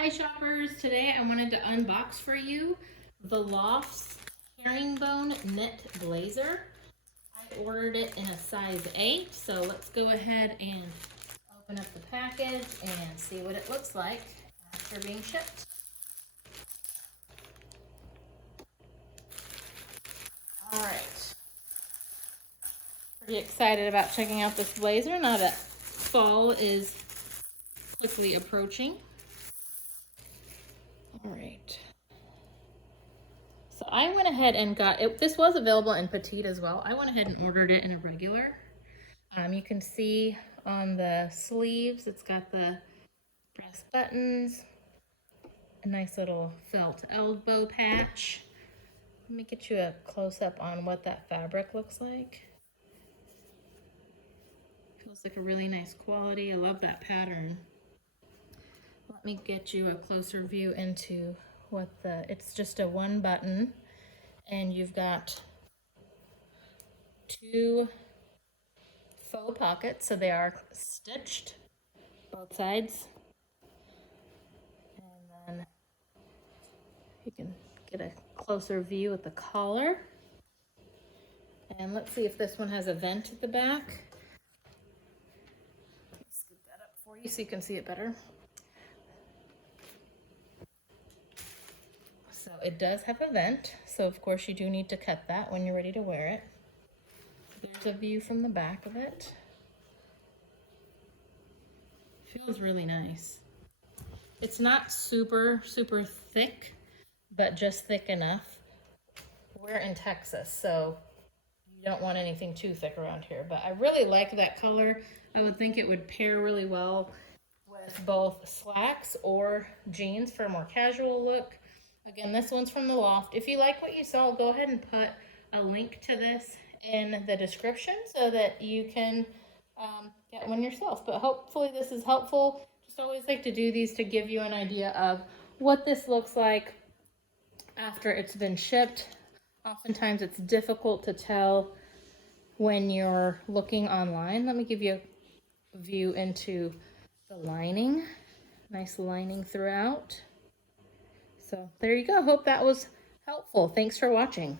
Hi shoppers, today I wanted to unbox for you the Loft's Herringbone Knit Blazer. I ordered it in a size 8, so let's go ahead and open up the package and see what it looks like after being shipped. Alright, pretty excited about checking out this blazer now that fall is quickly approaching. Alright. So I went ahead and got it. This was available in petite as well. I went ahead and ordered it in a regular. You can see on the sleeves, it's got the press buttons, a nice little felt elbow patch. Let me get you a close-up on what that fabric looks like. Feels like a really nice quality. I love that pattern. Let me get you a closer view into what it's just a one button, and you've got two faux pockets, so they are stitched both sides. And then you can get a closer view with the collar. And let's see if this one has a vent at the back. Let me scoop that up for you so you can see it better. So it does have a vent, so of course you do need to cut that when you're ready to wear it. There's a view from the back of it. Feels really nice. It's not super thick, but just thick enough. We're in Texas, so you don't want anything too thick around here, but I really like that color. I would think it would pair really well with both slacks or jeans for a more casual look. Again, this one's from the Loft. If you like what you saw, go ahead and put a link to this in the description so that you can get one yourself. But hopefully this is helpful. Just always like to do these to give you an idea of what this looks like after it's been shipped. Oftentimes it's difficult to tell when you're looking online. Let me give you a view into the lining. Nice lining throughout. So there you go. Hope that was helpful. Thanks for watching.